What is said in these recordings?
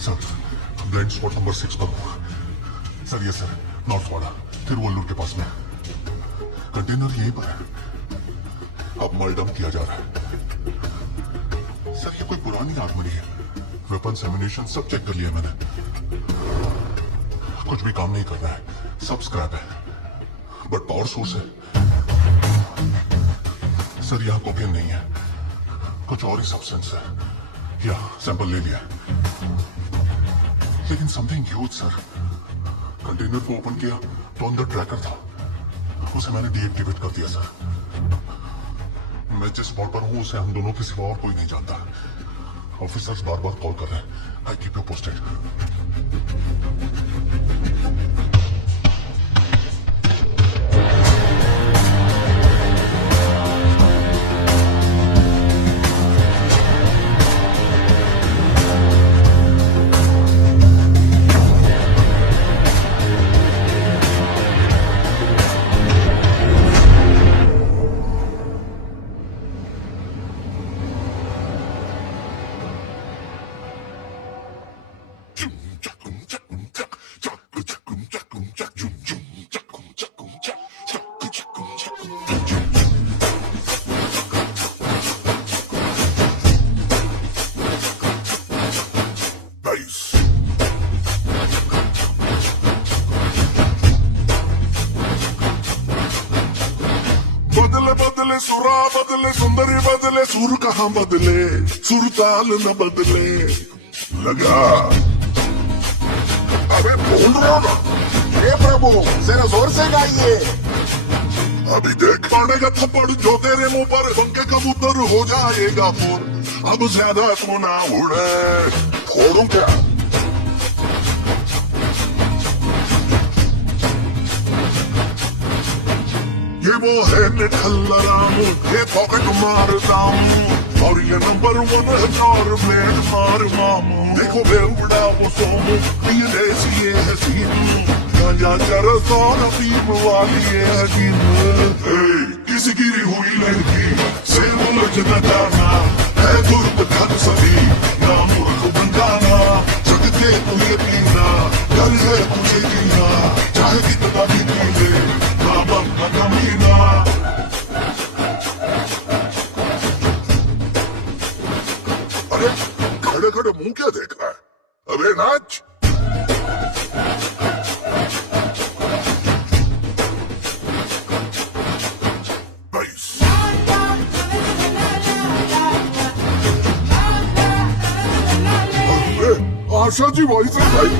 Sir blind spot number 6 पर हूँ sir. ये सर नॉर्थ वाड़ा तिरुवल्लुर के पास में कंटेनर यहीं पर है। अब मलडम किया जा रहा है सर। ये कोई पुरानी आग नहीं है। वेपन्स एमिनेशन सब चेक कर लिया मैंने। कुछ भी काम नहीं कर रहा है, सब स्क्रैप है। बट पावर सोर्स है सर। यहाँ कोकेन नहीं है, कुछ और ही सब्सटेंस है। या सैंपल ले लिया, लेकिन समथिंग ह्यूज सर। कंटेनर को ओपन किया तो अंदर ट्रैकर था, उसे मैंने डीएक्टिवेट कर दिया सर। मैं जिस स्पॉट पर हूं उसे हम दोनों के सिवा और कोई नहीं जानता। ऑफिसर्स बार बार कॉल कर रहे हैं। I keep you posted. बदले बदले सुरा बदले सुंदरी बदले सुर कहाँ बदले, सुर ताल न बदले लगा। अबे बोल रहा ना, हे प्रभु जरा जोर से गाइए। अभी देख पड़ेगा थप्पड़ जो तेरे मुंह पर, बंके कबूतर हो जाएगा फुर। अब ज्यादा तू ना उड़े, फोड़ू क्या? ये वो है निठल्लराम, ये पॉकेट मार दाम, और ये नंबर 1 है चार ब्लेड मार मामू। देखो बेवड़ा वो सोमू, ये देसी ये है सीन, गांजा चरस और अफीम वाली ये है जीन। किसी गिरी हुई लड़की से उलझ न जाना, है दुर्ग धन सभी ना मूर्ख बन जाना। जग के तू ये पीना, डर है तुझे जीना, चाहे कितना भी पी ले बाबा का कमीना। अरे खड़े खड़े मुंह क्या देख रहा है? अबे नाच। आशा जी वही से भाई।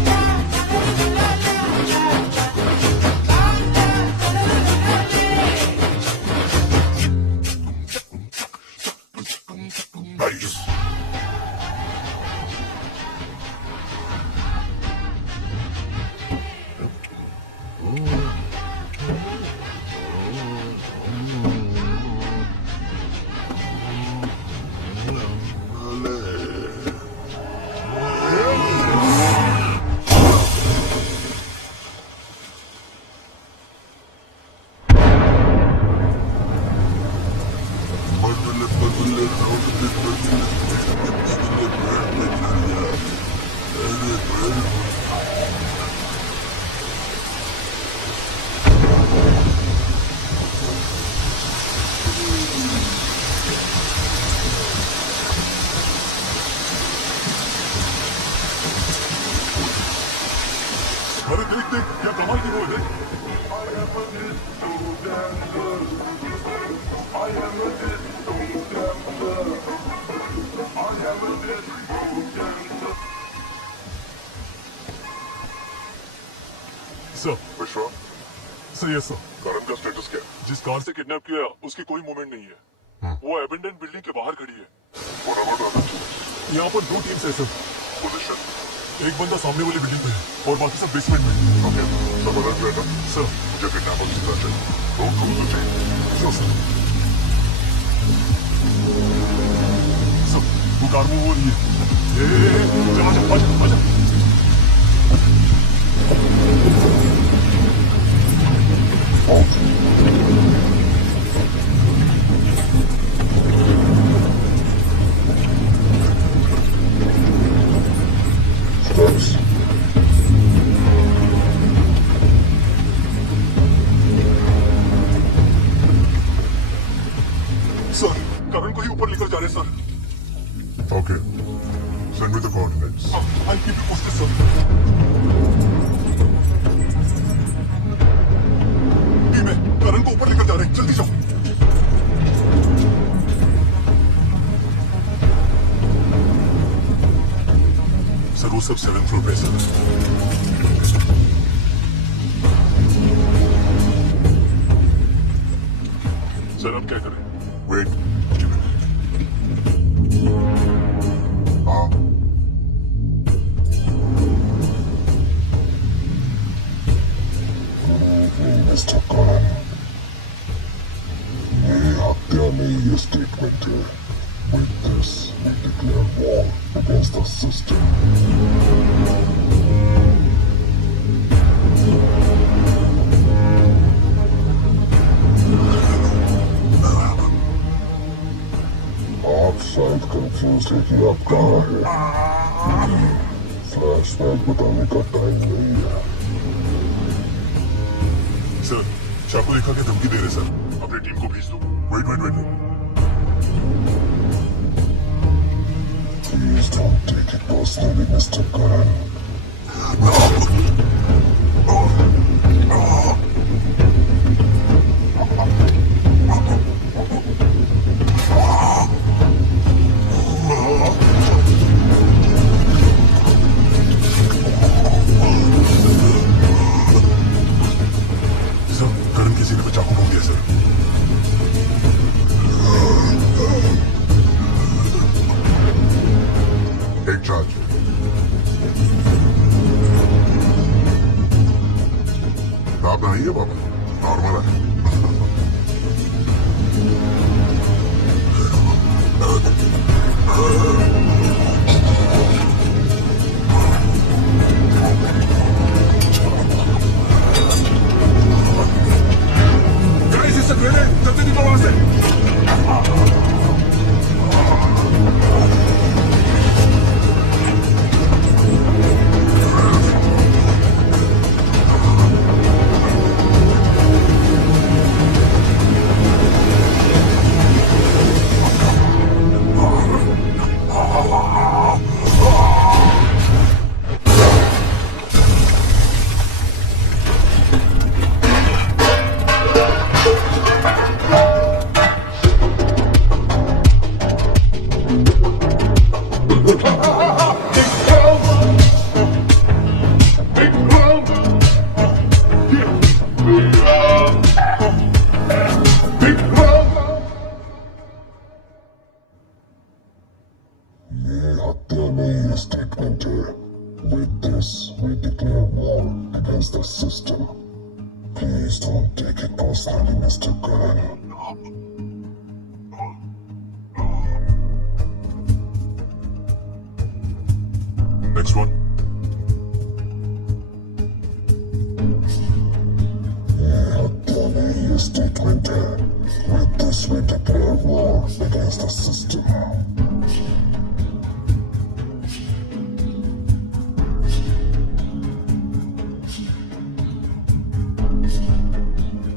अरे देख देख क्या कमाल की वो है। सर विश्वा सही है सर। करण का स्टेटस क्या? जिस कार से किडनैप किया उसकी कोई मूवमेंट नहीं है। वो एबेंडन बिल्डिंग के बाहर खड़ी है। यहाँ पर 2 टीम्स है सर। पोजीशन? एक बंदा सामने वाली बिल्डिंग में है और बाकी सब बेसमेंट में। ओके सब अलर्ट रहना सर। मुझे किडनैपर की तरह चाहिए। Don't lose the chain. Sir sir वो कार मूव हो रही है। आजा। Send me the coordinates. I'll keep you posted, sir. Team है, करण को ऊपर लेकर जा रहे हैं, जल्दी जाओ। सर वो सब 7th फ्लोर पे है सर। सर अब क्या करें? वेट। हाँ मिस्टर करण, ये हत्या नहीं ये स्टेटमेंट है। With this, we declare war against the system. आप शायद कंफ्यूज है कि आप कहाँ हैं। फ्लैशबैक बताने का टाइम नहीं है। सर चाकू दिखा के धमकी दे रहे सर। अपनी टीम को भेज दो। Wait wait wait wait. Please don't take it personally, Mr. Karan. Sir Karan किसी ने चाकू भोग दिया सर। Take charge. आप नहीं है बाबा, नॉर्मल है। Guys, it's a grenade! जल्दी निकलो वहां से! ये हत्या नहीं ये स्टेटमेंट है। With this, we declare war against the system. Please don't take it personally, Mr. Karan. Next one. ये हत्या नहीं ये स्टेटमेंट है। With this, we declare war against the system.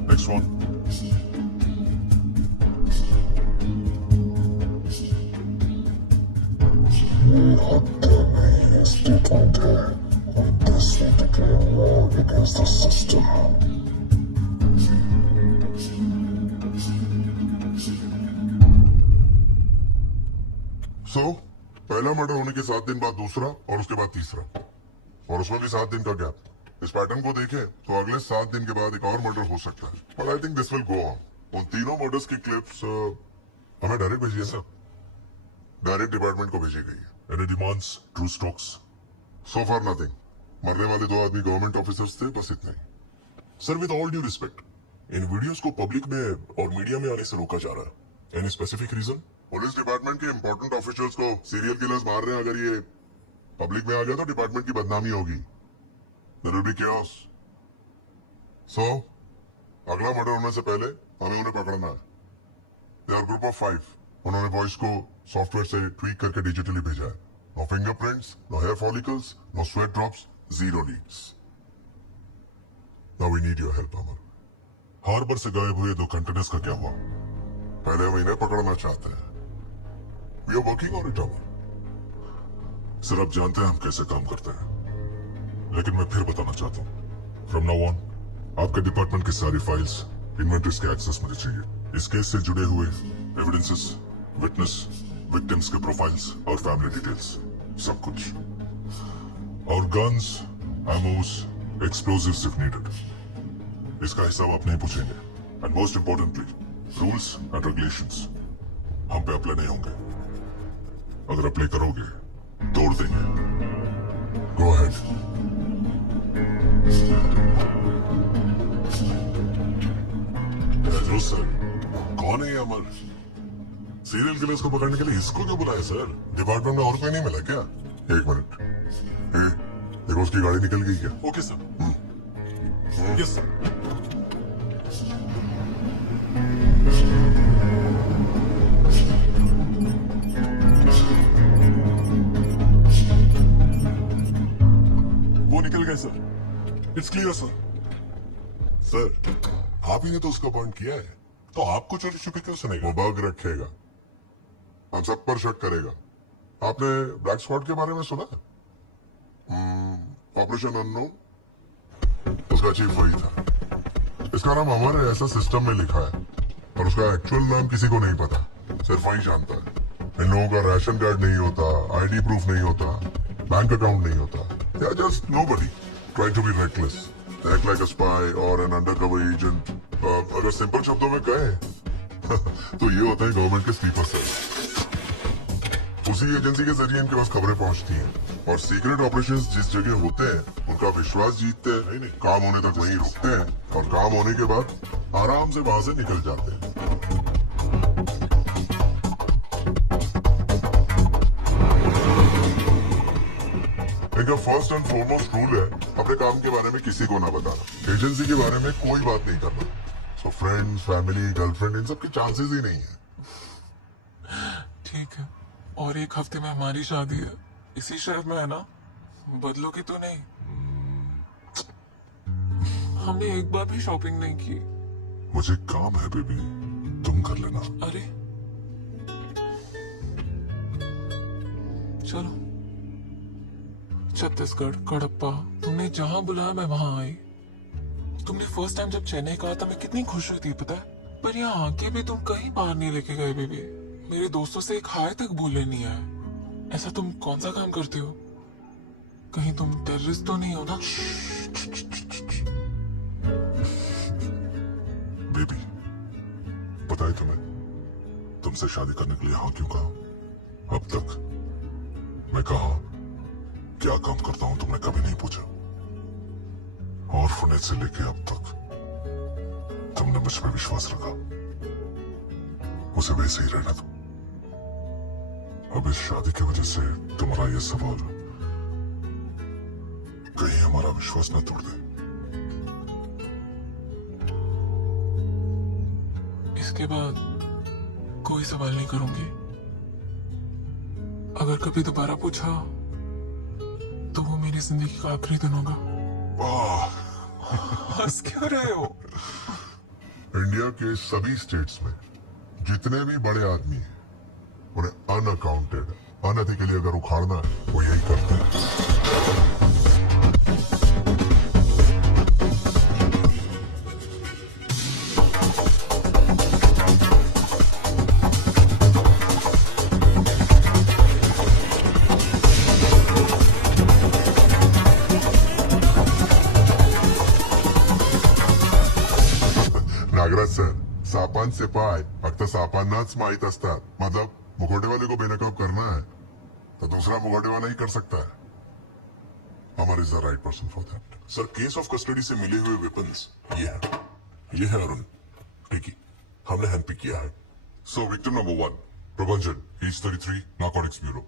Next one. ये हत्या नहीं ये स्टेटमेंट है। With this, we declare war against the system. So, पहला मर्डर होने के 7 दिन बाद दूसरा और उसके बाद तीसरा, और उसमें भी 7 दिन का गैप। इस पैटर्न को देखें तो अगले 7 दिन के बाद एक और मर्डर हो सकता है, but I think this will go on. उन तीनों मर्डर्स की क्लिप्स हमें डायरेक्ट भेजिए सर। डायरेक्ट डिपार्टमेंट को भेजी गई है। Any demands, true stocks? So far nothing. मरने वाले 2 आदमी गवर्नमेंट ऑफिसर्स थे, बस इतना ही। Sir with all due respect, इन वीडियोस को पब्लिक में और मीडिया में आने से रोका जा रहा है। Any specific reason? Police department के इंपॉर्टेंट ऑफिशियल्स को सीरियल किलर्स मार रहे हैं, अगर ये पब्लिक में आ गया तो डिपार्टमेंट की बदनामी होगी। There will be chaos. So अगला मर्डर होने से पहले हमें उन्हें पकड़ना है। They are group of 5। उन्होंने वॉइस को सॉफ्टवेयर से ट्वीक करके डिजिटली भेजा है। No fingerprints, no hair follicles, no sweat drops, 0 leads. Now we need your help Amar. Harbour से गायब हुए 2 कंटेनर्स का क्या हुआ? पहले हम इन्हें पकड़ना चाहते हैं। We are working on it Amar. Sir आप जानते हैं हम कैसे काम करते हैं, लेकिन मैं फिर बताना चाहता हूँ, फ्रॉम नाउ ऑन आपके डिपार्टमेंट की सारी फाइल्स, इन्वेंटरीज के एक्सेस मुझे चाहिए। इस केस से जुड़े हुए एविडेंसेस, विटनेस, विक्टिम्स के प्रोफाइल्स और फैमिली डिटेल्स, सब कुछ। और guns, Amos, explosives if needed. इसका हिसाब आप नहीं पूछेंगे। And most importantly, rules and regulations हम पे अप्लाई नहीं होंगे। अगर अप्लाई करोगे तोड़ देंगे। Go ahead. हेलो सर, कौन है ये अमर? सीरियल किलर्स को पकड़ने के लिए इसको क्यों बुलाया सर? डिपार्टमेंट में और कोई नहीं मिला क्या? एक मिनट, देखो उसकी गाड़ी निकल गई क्या? Okay sir. Yes sir. वो निकल गए sir. It's clear sir. Sir आप ही ने तो उसको अपॉइंट किया है, तो आपको चोरी छुपी क्यों सुनेगा? वो बग रखेगा, हम सब पर शक करेगा। आपने ब्लैक स्क्वाड के बारे में सुना? ऑपरेशन अननोन, उसका चीफ वही था। इसका नाम अमर है, ऐसा सिस्टम में लिखा है, और उसका एक्चुअल नाम किसी को नहीं पता, सिर्फ वही जानता है। इन लोगों का राशन कार्ड नहीं होता, आईडी प्रूफ नहीं होता, बैंक अकाउंट नहीं होता। They are just nobody trying to be reckless, act like a spy or an undercover agent. अगर सिंपल शब्दों में कहें तो ये होता है गवर्नमेंट के स्लीपर सेल। उसी एजेंसी के जरिए इनके पास खबरें पहुंचती हैं, और सीक्रेट ऑपरेशंस जिस जगह होते हैं उनका विश्वास जीतते हैं, नहीं, काम होने तक वहीं रुकते हैं, और काम होने के बाद आराम से वहां से निकल जाते हैं। इनका फर्स्ट एंड फॉरमोस्ट रूल है अपने काम के बारे में किसी को ना बताना, एजेंसी के बारे में कोई बात नहीं करना। सो फ्रेंड्स, फैमिली, गर्लफ्रेंड, इन सब के चांसेस ही नहीं है। ठीक है, और एक हफ्ते में हमारी शादी है, इसी शहर में है ना? बदलोगी तो नहीं? हमने एक बार भी शॉपिंग नहीं की। मुझे काम है बेबी, तुम कर लेना। अरे चलो, छत्तीसगढ़, कडप्पा, तुमने जहां बुलाया मैं वहां आई। तुमने फर्स्ट टाइम जब चेन्नई कहा था मैं कितनी खुश हुई थी पता है? पर यहाँ आके भी तुम कहीं बाहर नहीं लेके गए बेबी। मेरे दोस्तों से एक हाय तक बोलने नहीं आए। ऐसा तुम कौन सा काम करते हो? कहीं तुम टेररिस्ट तो नहीं हो ना? बेबी पता है तुम्हें, तुमसे शादी करने के लिए हाँ क्यों कहा? अब तक मैं कहा क्या काम करता हूं तुमने कभी नहीं पूछा। ऑर्फनेज से लेके अब तक तुमने मुझ पर विश्वास रखा, उसे वैसे ही रहना दो। अब इस शादी की वजह से तुम्हारा यह सवाल कहीं हमारा विश्वास न तोड़ दे। इसके बाद कोई सवाल नहीं करूंगी। अगर कभी दोबारा पूछा तो वो मेरी जिंदगी का आखिरी दिन होगा। वाह, हंस क्यों रहे हो? इंडिया के सभी स्टेट्स में जितने भी बड़े आदमी हैं, उन्हें अनअकाउंटेड, अनएथिकली अगर उखाड़ना है वो यही करते हैं। नागराज सर, सापांचे पाय फक्त सापांनाच माहित असतात। मतलब मुखोटेवाले को बेनकाब करना है तो दूसरा मुखोटेवाला ही कर सकता है। Amar is the right person for that. Sir case of custody से मिले हुए वेपन्स ये है अरुण, ठीक है, हमने हैंड पिक किया है। So victim number 1 Prabhanjan, age 33, narcotics bureau.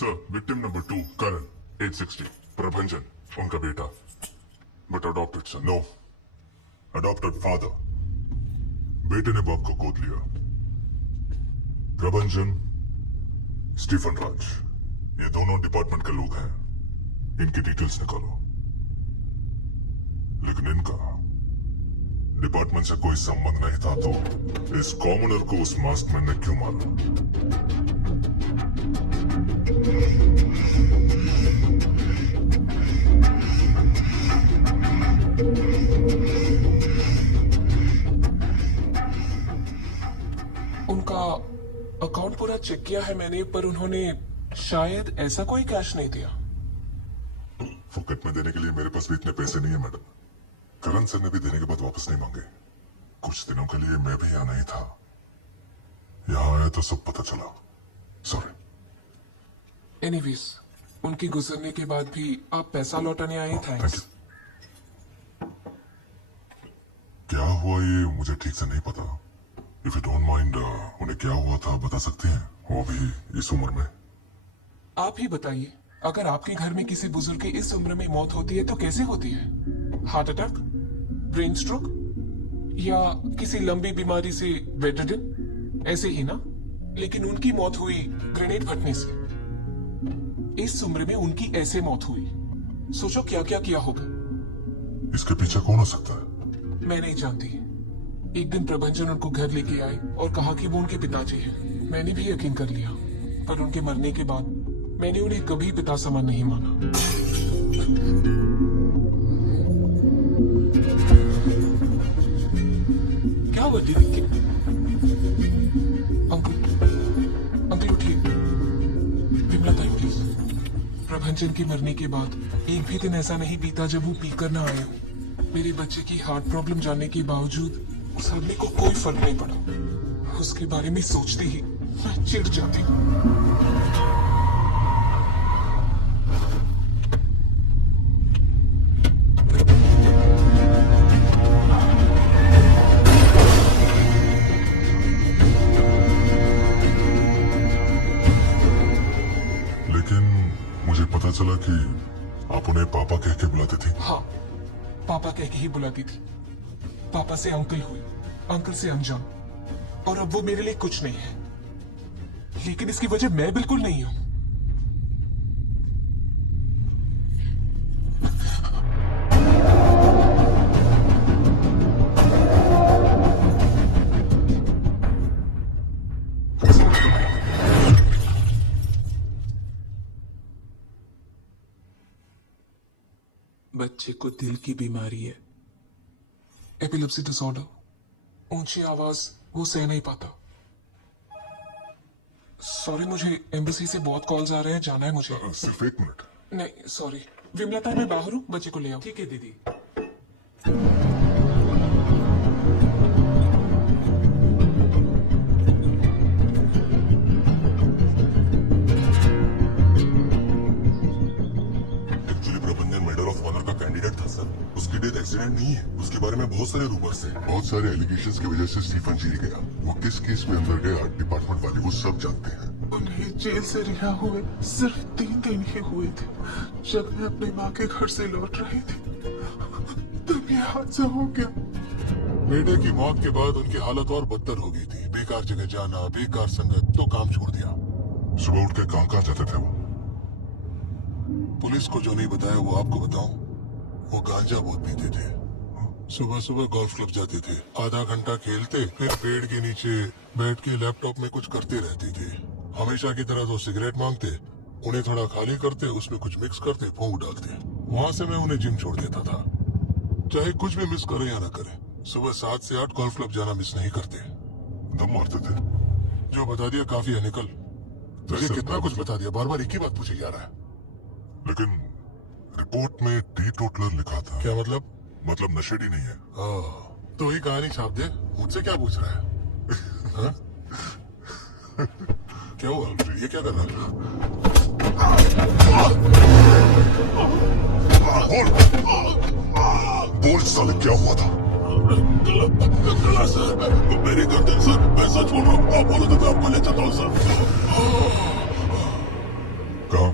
Sir victim number 2 Karan, age 60, Prabhanjan उनका बेटा, but adopted son. No, adopted father, बेटे ने बाप को गोद लिया। प्रभंजन, स्टीफन राज, ये दोनों डिपार्टमेंट के लोग हैं, इनकी डिटेल्स निकालो। लेकिन इनका डिपार्टमेंट से कोई संबंध नहीं था तो इस कॉमनर को उस मास्कमैन ने क्यों मारा? उनका अकाउंट पूरा चेक किया है मैंने, पर उन्होंने शायद ऐसा कोई कैश नहीं दिया। फुकट में देने के लिए मेरे पास भी इतने पैसे नहीं है मैडम। करण सर ने भी देने के बाद वापस नहीं मांगे। कुछ दिनों के लिए मैं भी यहाँ नहीं था, यहाँ आया तो सब पता चला। सॉरी। एनीवेज, उनकी गुजरने के बाद भी आप पैसा लौटाने आए, थैंक्स। क्या हुआ ये मुझे ठीक से नहीं पता। इफ यू डोंट माइंड, उन्हें क्या हुआ था बता सकते हैं? वो भी इस उम्र में। आप ही बताइए, अगर आपके घर में किसी बुजुर्ग की इस उम्र में मौत होती है तो कैसे होती है? हार्ट अटैक, ब्रेन स्ट्रोक, या किसी लंबी बीमारी से बेडरिडन, ऐसे ही ना? लेकिन उनकी मौत हुई ग्रेनेड फटने से। इस उम्र में उनकी ऐसे मौत हुई, सोचो क्या क्या किया होगा। इसके पीछे कौन हो सकता है? मैं नहीं जानती। एक दिन प्रबंधन उनको घर लेके आए और कहा कि वो उनके पिताजी हैं। मैंने भी यकीन कर लिया, पर उनके मरने के बाद मैंने उन्हें कभी पिता समान नहीं माना। क्या हुआ दीदी? अंकल उठिए। विमला ताई प्लीज। प्रभंजन के मरने के बाद एक भी दिन ऐसा नहीं बीता जब वो पीकर ना आए हो। मेरे बच्चे की हार्ट प्रॉब्लम जानने के बावजूद उस आदमी को कोई फर्क नहीं पड़ा। उसके बारे में सोचते ही मैं चिढ़ जाती हूँ। लेकिन मुझे पता चला कि आप उन्हें पापा कह के बुलाते थे। हाँ, पापा कह के ही बुलाती थी। पापा से अंकल हुई, अंकल से अंजाम, और अब वो मेरे लिए कुछ नहीं है। लेकिन इसकी वजह मैं बिल्कुल नहीं हूं। बच्चे को दिल की बीमारी है, एपिलेप्सी डिसऑर्डर। ऊंची आवाज वो सह नहीं पाता। सॉरी, मुझे एम्बेसी से बहुत कॉल्स आ रहे हैं, जाना है मुझे। सिर्फ एक मिनट। नहीं सॉरी, विमला ताई मैं बाहर हूँ, बच्चे को ले आओ। ठीक है दीदी। एक्चुअली प्रबंधन मेडल ऑफ ऑनर का कैंडिडेट था सर। उसकी डेथ एक्सीडेंट नहीं है। उसके बारे में बहुत सारे रूमर्स हैं। बहुत सारे एलिगेशंस की वजह से स्टीफन जेल गया। वो किस केस में अंदर गया डिपार्टमेंट वाले वो सब जानते हैं। उन्हें जेल से रिहा हुए सिर्फ 3 दिन ही हुए थे। जब मैं अपनी माँ के घर से लौट रही थी तब यह हादसा हो गया। बेटे की मौत के बाद उनकी हालत और बदतर हो गई थी। बेकार जगह जाना, बेकार संगत, तो काम छोड़ दिया। सुबह उठ के कहाँ जाते थे वो? पुलिस को जो नहीं बताया वो आपको बताऊं, वो गांजा बहुत पीते थे। सुबह सुबह गोल्फ क्लब जाते थे, आधा घंटा खेलते, फिर पेड़ के नीचे बैठ के लैपटॉप में कुछ करते रहते थे। हमेशा की तरह तो सिगरेट मांगते, उन्हें थोड़ा खाली करते, उसमें कुछ मिक्स करते, फूंक डालते। वहां से मैं उन्हें जिम छोड़ देता था। चाहे कुछ भी मिस करे या ना करे, सुबह 7 से 8 गोल्फ क्लब जाना मिस नहीं करते। दम मारते थे। जो बता दिया काफी है, निकल। तुझे कितना कुछ बता दिया, बार बार एक ही बात पूछे जा रहा है। लेकिन रिपोर्ट में टी टोटलर लिखा था। क्या मतलब? मतलब नशेड़ी नहीं है। तो वही कहानी छाप दे। मुझसे क्या पूछ रहा है? क्या हुआ? ये क्या कर रहा है? बोल साले, क्या हुआ था? गला सर, मेरी गर्दन सर, मैं सच बोल रहा हूँ। आप बोलो तो मैं आपको ले जाता हूँ सर। कहाँ?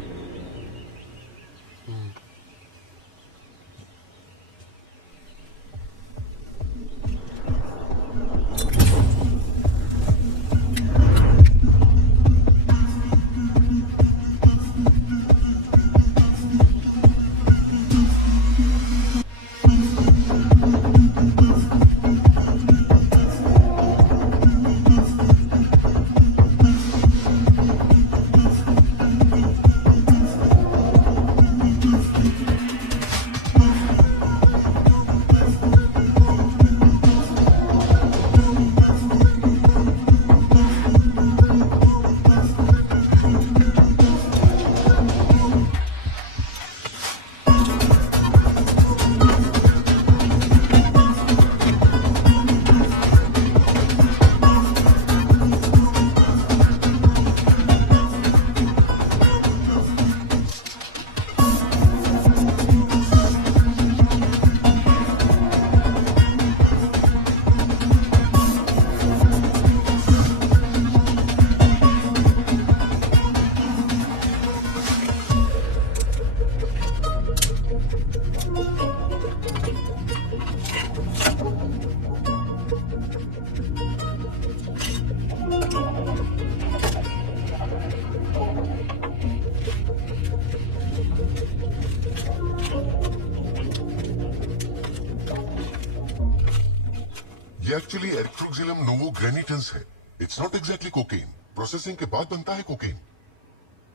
ये एक्चुअली एरिथ्रोक्सिलम नोवोग्रेनिटेंस है। It's not exactly cocaine, processing के बाद बनता है कोकेन।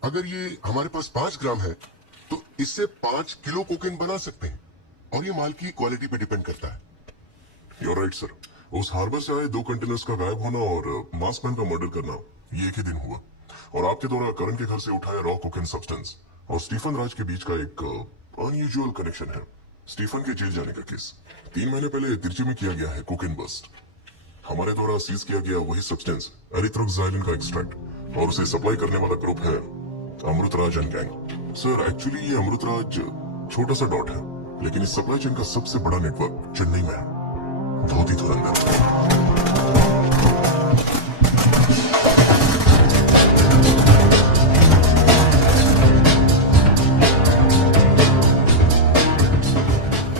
अगर ये हमारे पास 5 ग्राम है तो इससे 5 किलो कोकेन बना सकते हैं, और ये माल की क्वालिटी पे डिपेंड करता है। You're right, sir. उस हार्बर से आए 2 कंटेनर्स का गायब होना और मास्कमैन का मर्डर करना, ये एक ही दिन हुआ। और आपके द्वारा करण के घर से उठाया रॉ कोकेन सब्सटेंस और स्टीफन राज के बीच का एक अनयूजुअल कनेक्शन है। स्टीफन के जेल जाने का केस 3 महीने पहले तिरची में किया गया है कोकेन बस्ट। हमारे द्वारा सीज किया गया वही सब्सटेंस एरिथ्रोक्साइलिन का एक्सट्रैक्ट, और उसे सप्लाई करने वाला ग्रुप है Amritraj and gang. Sir actually ये अमृतराज छोटा सा डॉट है, लेकिन इस सप्लाई चेन का सबसे बड़ा नेटवर्क चेन्नई में है। धोती धुरंधर।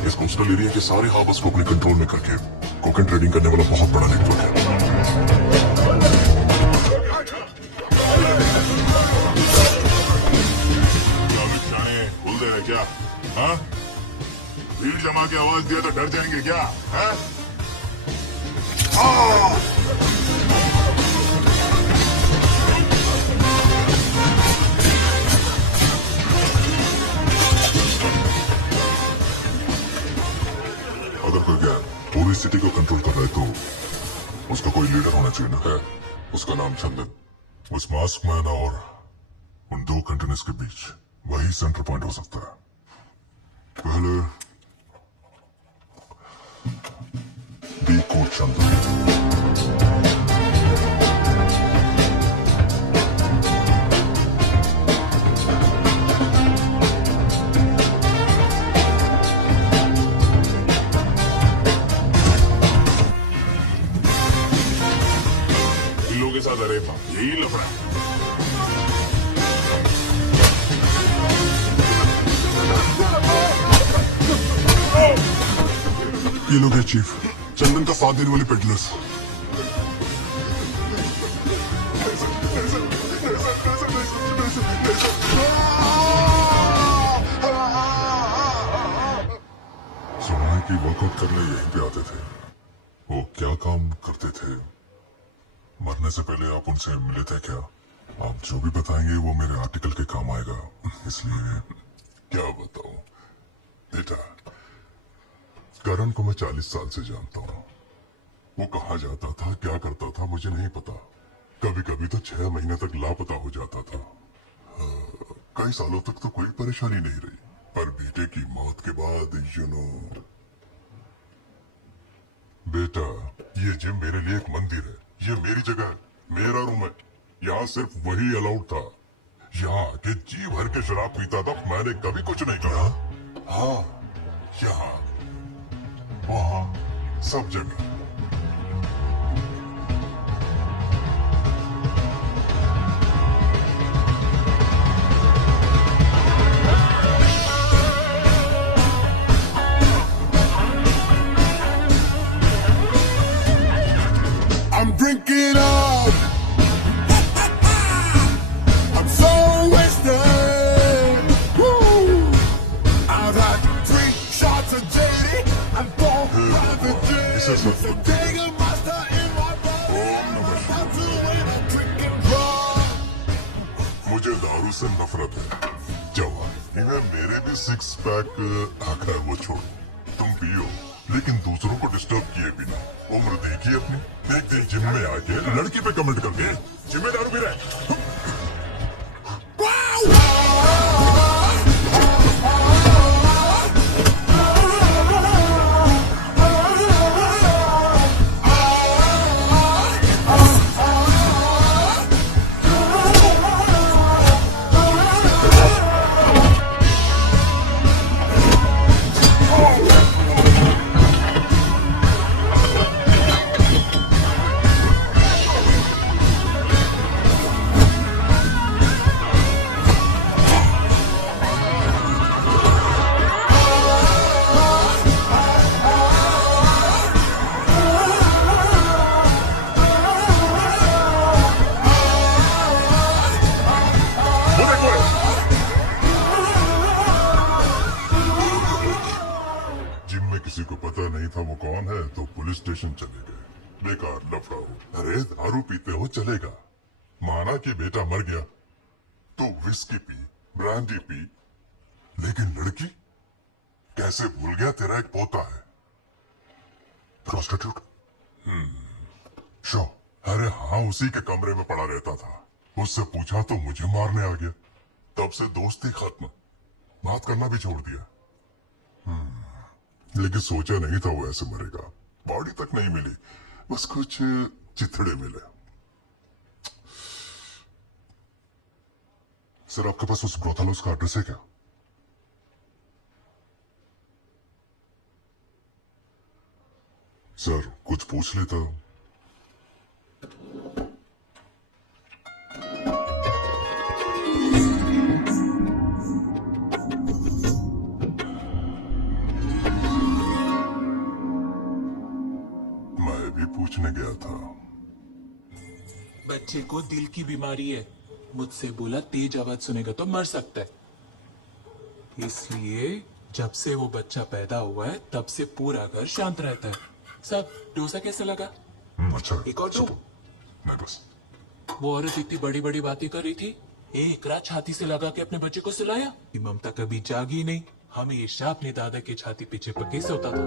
इस कोस्टल एरिया के सारे हार्बर्स को अपने कंट्रोल में करके कोकेन ट्रेडिंग करने वाला बहुत बड़ा नेटवर्क है। भूल दे रहे क्या? हाँ? भीड़ जमा के आवाज दिया तो डर जाएंगे क्या? हाँ? अगर कोई गैंग पूरी सिटी को कंट्रोल कर रहा है तो उसका कोई लीडर होना चाहिए ना। है उसका नाम चंदन। उस मास्क मैन और उन 2 कंटेनर्स के बीच वही सेंटर पॉइंट हो सकता है। पहले बी को चंदन। इन लोगों के साथ अरे बाप यही लफड़ा है। ये लोग है चीफ, चंदन का साथ देने वाले पेडलर्स। सुना कि वर्कआउट करने यहीं पे आते थे। वो क्या काम करते थे? मरने से पहले आप उनसे मिले थे क्या? आप जो भी बताएंगे वो मेरे आर्टिकल के काम आएगा, इसलिए क्या बताऊं बेटा। करण को मैं 40 साल से जानता हूँ। वो कहाँ जाता था, क्या करता था, मुझे नहीं पता। कभी कभी तो 6 महीने तक लापता हो जाता था। कई सालों तक तो कोई परेशानी नहीं रही, पर बेटे की मौत के बाद बेटा, ये जिम मेरे लिए एक मंदिर है। ये मेरी जगह है, मेरा रूम है। यहाँ सिर्फ वही अलाउड था। यहाँ आके जी भर के शराब पीता था, मैंने कभी कुछ नहीं कहा। हाँ, यहाँ वहां सब जगह। I'm drinking up. I'm so wasted. Woo. I've had 3 shots of JD. I'm born by the gin. So take a master in my blood. I'm doing a drinking drug. मुझे दारू से नफरत है। जवान इन्हें मेरे भी 6 पैक आकर वो छोड़ो। तुम पियो, लेकिन दूसरों को डिस्टर्ब किए बिना। उम्र देखिए अपनी। एक दिन जिम में आके लड़की पे कमेंट करके जिम में दारू पी रहे हैं। किसी को पता नहीं था वो कौन है, तो पुलिस स्टेशन चले गए। बेकार लफड़ा हो। अरे दारू पीते हो चलेगा, माना कि बेटा मर गया तो विस्की पी, ब्रांडी पी, लेकिन लड़की कैसे भूल गया तेरा एक पोता है। प्रोस्टिट्यूट? शो, अरे हाँ, उसी के कमरे में पड़ा रहता था। उससे पूछा तो मुझे मारने आ गया। तब से दोस्ती खत्म, बात करना भी छोड़ दिया। लेकिन सोचा नहीं था वो ऐसे मरेगा। बॉडी तक नहीं मिली, बस कुछ चिथड़े मिले। सर, आपके पास उस ब्रोथल हाउस का एड्रेस है क्या? सर, कुछ पूछ लेता। मैं भी पूछने गया था। बच्चे को दिल की बीमारी है, मुझसे बोला तेज आवाज सुनेगा तो मर सकता है, इसलिए जब से वो बच्चा पैदा हुआ है तब से पूरा घर शांत रहता है। सब डोसा कैसे लगा? अच्छा, एक और दो। नहीं बस। वो औरत इतनी बड़ी बड़ी बातें कर रही थी, एक रात छाती से लगा के अपने बच्चे को सुलाया। ममता कभी जागी नहीं, हमेशा अपने दादा की छाती पीछे पक्के सोता था।